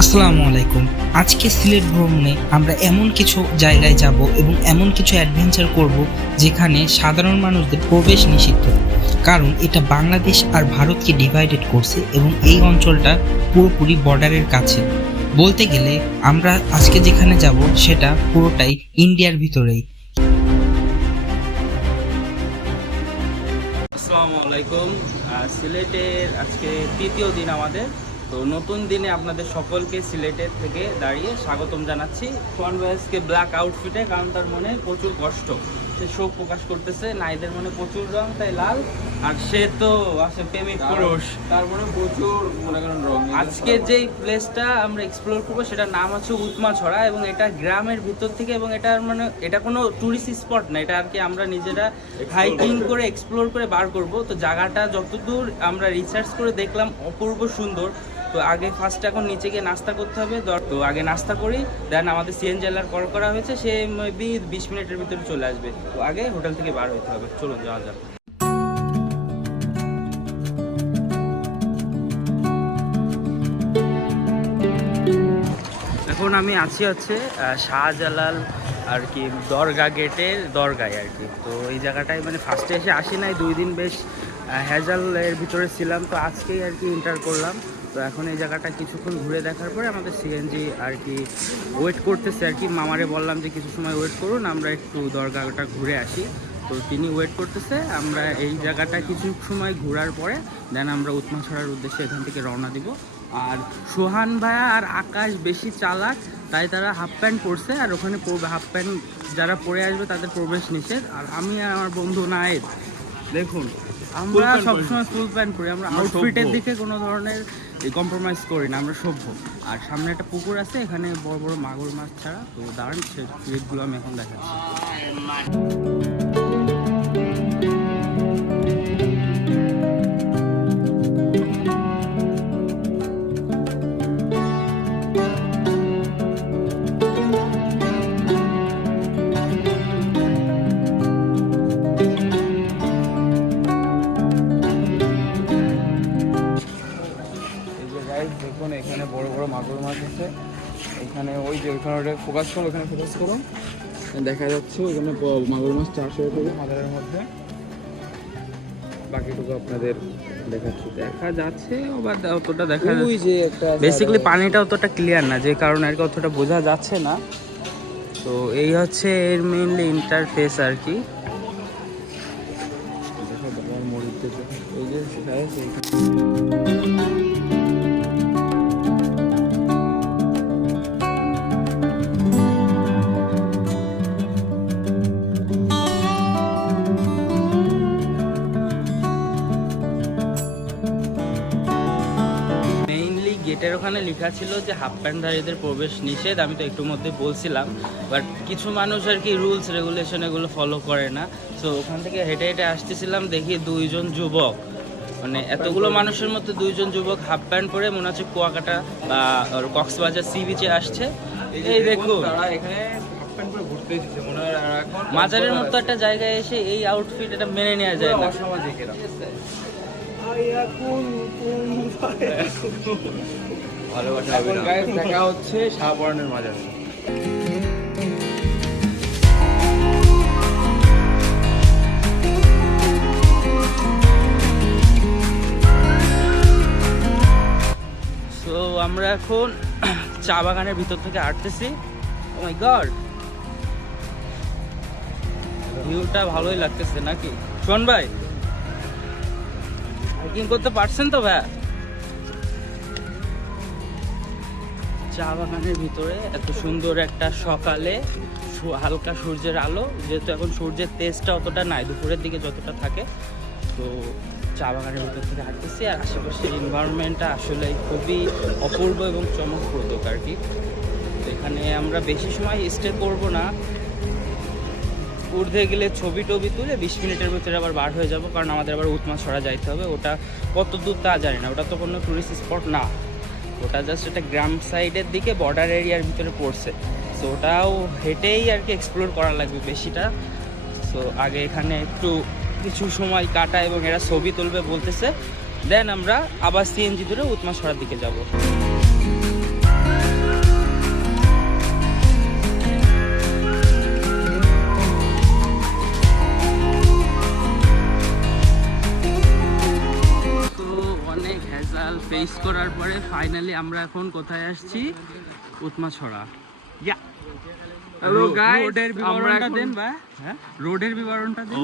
আসসালামু আলাইকুম। আজকে সিলেট ভ্রমণে আমরা এমন কিছু জায়গায় যাব এবং এমন কিছু অ্যাডভেঞ্চার করব যেখানে সাধারণ মানুষদের প্রবেশ নিষিদ্ধ, কারণ এটা বাংলাদেশ আর ভারতকে ডিভাইডেড করছে এবং এই অঞ্চলটা পুরোপুরি বর্ডারের কাছে। বলতে গেলে আমরা আজকে যেখানে যাব সেটা পুরোটাই ইন্ডিয়ার ভিতরেই। আসসালামু আলাইকুম। সিলেটের আজকে তৃতীয় দিন আমাদের। তো নতুন দিনে আপনাদের সকলকে সিলেটের থেকে দাঁড়িয়ে স্বাগতম জানাচ্ছি। সোহান ভাইসকে ব্ল্যাক আউটফিটে, কারণ তার মনে প্রচুর কষ্ট, সে শোক প্রকাশ করতেছে। নাইদের মনে প্রচুর রং, তাই লাল। আর সে তো আসে প্রেমিক পুরুষ, তার মনে প্রচুর মনে করেন রং। আজকে যেই প্লেসটা আমরা এক্সপ্লোর করবো সেটার নাম হচ্ছে উৎমাছড়া, এবং এটা গ্রামের ভিতর থেকে, এবং এটার মানে এটা কোনো টুরিস্ট স্পট না, এটা আর কি আমরা নিজেরা হাইকিং করে এক্সপ্লোর করে বার করব। তো জায়গাটা যতদূর আমরা রিসার্চ করে দেখলাম অপূর্ব সুন্দর। তো আগে ফার্স্ট এখন নিচে গিয়ে নাস্তা করতে হবে, তো আগে নাস্তা করি, দেন আমাদের সিএনজি কল করা হয়েছে, সে মেবি 20 মিনিটের ভিতরে চলে আসবে। তো আগে হোটেল থেকে বার হতে হবে, চলুন যাওয়া যাক। এখন আমি আছি হচ্ছে শাহজালাল আর কি দরগা গেটের দরগায় আর কি। তো এই জায়গাটায় মানে ফার্স্টে এসে আসি নাই, 2 দিন বেশ হ্যাজালের ভিতরে ছিলাম, তো আজকেই আর কি এন্টার করলাম। তো এখন এই জায়গাটা কিছুক্ষণ ঘুরে দেখার পরে আমাদের সিএনজি আর কি ওয়েট করতেছে আর কি। মামারে বললাম যে কিছু সময় ওয়েট করুন, আমরা একটু দরগাটা ঘুরে আসি। তো তিনি ওয়েট করতেছে। আমরা এই জায়গাটা কিছু সময় ঘোরার পরে দেন আমরা উৎমাছড়ার উদ্দেশ্যে এখান থেকে রওনা দিব। আর সোহান ভাইয়া আর আকাশ বেশি চালাক, তাই তারা হাফ প্যান্ট পরছে, আর ওখানে হাফ প্যান্ট যারা পরে আসবে তাদের প্রবেশ নিষেধ। আর আমি আর আমার বন্ধু নায়েদ, দেখুন আমরা সবসময় ফুল প্যান্ট পরি, আমরা আউটফিটের দিকে কোনো ধরনের কম্প্রোমাইজ করি না, আমরা সভ্য। আর সামনে একটা পুকুর আছে, এখানে বড় বড় মাগুর মাছ ছাড়া। তো দাঁড়ান, সে ক্লিপগুলো আমি এখন দেখাচ্ছি। দেখুন এখানে বড় বড় মাগুর মাছ আছে। এখানে ওই যে ওইখানে ফোকাস করুন, ওখানে ফোকাস করুন, দেখা যাচ্ছে ওইখানে মাগুর মাছ 400 টাকা হাজারের মধ্যে। বাকিটুকু আপনাদের দেখাচ্ছি। দেখা যাচ্ছে আবার অতটা দেখা ওই যে একটা বেসিক্যালি পানিটা অতটা ক্লিয়ার না, যে কারণে আর কি অতটা বোঝা যাচ্ছে না। তো এই হচ্ছে এর মেইনলি ইন্টারফেস আর কি। দেখা বাবার মরিতে এই যে সেখানে গেটের ওখানে লেখা ছিল যে হাফ প্যান্টধারীদের প্রবেশ নিষেধ। আমি তো একটু মধ্যে বলছিলাম, বাট কিছু মানুষ আর কি রুলস রেগুলেশন এগুলো ফলো করে না। সো ওখান থেকে হেঁটে হেঁটে আসতেছিলাম, দেখি 2 জন যুবক, মানে এতগুলো মানুষের মধ্যে 2 জন যুবক হাফ প্যান্ট পরে মনে হচ্ছে কুয়াকাটা বা কক্সবাজার সি বিচে আসছে। এই দেখুন এখানে হাফ প্যান্ট পরে ঘুরতে এসেছে মনে হয়। আর এখন মাজারের মতো একটা জায়গায় এসে এই আউটফিট, এটা মেনে নেওয়া যায় না। অসামাজিক এরা। এখন গাইস দেখা হচ্ছে শাহপরানের মাজারে। সো আমরা এখন চা বাগানের ভিতর থেকে হাঁটতেছি। ও মাই গড, ভিউটা ভালোই লাগতেছে নাকি শোন ভাই? হাইকিং করতে পারছেন তো ভাই? চা বাগানের ভিতরে এত সুন্দর একটা সকালে হালকা সূর্যের আলো, যেহেতু এখন সূর্যের তেজটা অতটা নাই, দুপুরের দিকে যতটা থাকে। তো চা বাগানের ভিতর থেকে হাঁটতেছি, আর আশেপাশের এনভায়রনমেন্টটা আসলে খুবই অপূর্ব এবং চমকপ্রদ আর কি। তো এখানে আমরা বেশি সময় স্টে করব না, ঊর্ধ্বে গেলে ছবি টবি তুলে 20 মিনিটের ভিতরে আবার বার হয়ে যাব, কারণ আমাদের আবার উৎমাছড়া যাইতে হবে। ওটা কত দূর তা জানি না, ওটা তো কোনো টুরিস্ট স্পট না, ওটা জাস্ট একটা গ্রাম সাইডের দিকে বর্ডার এরিয়ার ভিতরে পড়ছে। সো ওটাও হেঁটেই আর কি এক্সপ্লোর করা লাগবে বেশিটা। সো আগে এখানে একটু কিছু সময় কাটা এবং এরা ছবি তুলবে বলতেছে, দেন আমরা আবার সিএনজি ধরে উৎমাছড়ার দিকে যাব। ফাইনালি আমরা এখন কোথায় আসছি? উৎমাছড়া। হ্যালো গাইস, রোডের বিবরণটা দেন ভাই। হ্যাঁ, রোডের বিবরণটা দেন।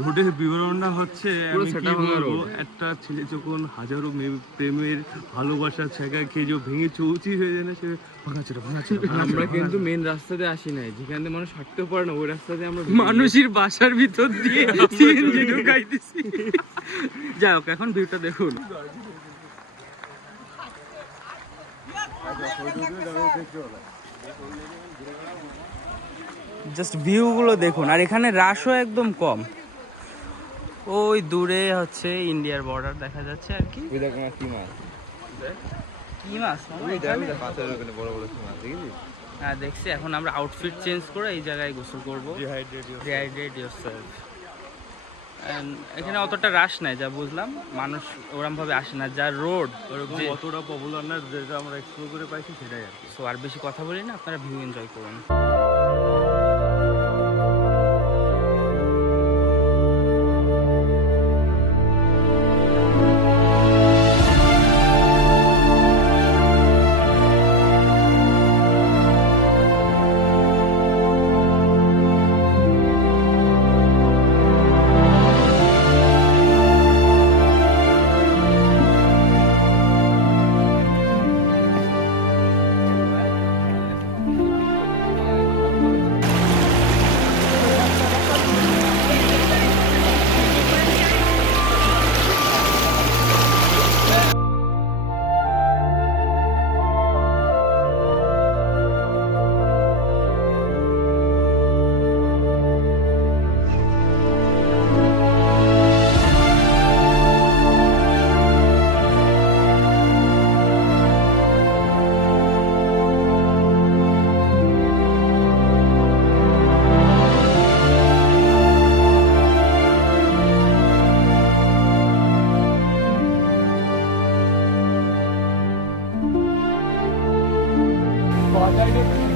রোডের বিবরণটা হচ্ছে পুরো আমি কি সেটা ভাঙা বলবো, road। একটা ছেলে যখন হাজারো প্রেমের ভালোবাসার ছেঁকা খেয়ে যে ভেঙে চৌচি হয়ে যায় না, সে ভাঙাচোরা আমরা কিন্তু মেন রাস্তাতে আসি নাই, যেখান দিয়ে মানুষ হাঁটতে পারে না, ওই রাস্তাতে আমরা মানুষের বাসার ভিতর দিয়ে সিএনজি ঢুকাইতেছি। যাই হোক, এখন ভিউটা দেখুন। জাস্ট ভিউগুলো দেখুন, আর এখানে রাশও একদম কম। ওই দূরে হচ্ছে ইন্ডিয়ার বর্ডার দেখা যাচ্ছে আর কি। ওই দেখো না কি মাছ, কি মাছ মামা এখানে? পাথরের ওখানে বড় বড় কি মাছ দেখেছিস? হ্যাঁ দেখছি। এখন আমরা আউটফিট চেঞ্জ করে এই জায়গায় গোসল করবো। Dehydrate yourself. এখানে অতটা রাশ নাই যা বুঝলাম, মানুষ ওরম ভাবে আসে না, যা রোড ওরকম অতটা পপুলার না, যেটা আমরা এক্সপ্লোর করে পাইছি সেটাই আর কি। সো আর বেশি কথা বলি না, আপনারা ভিউ এনজয় করুন। পাতায়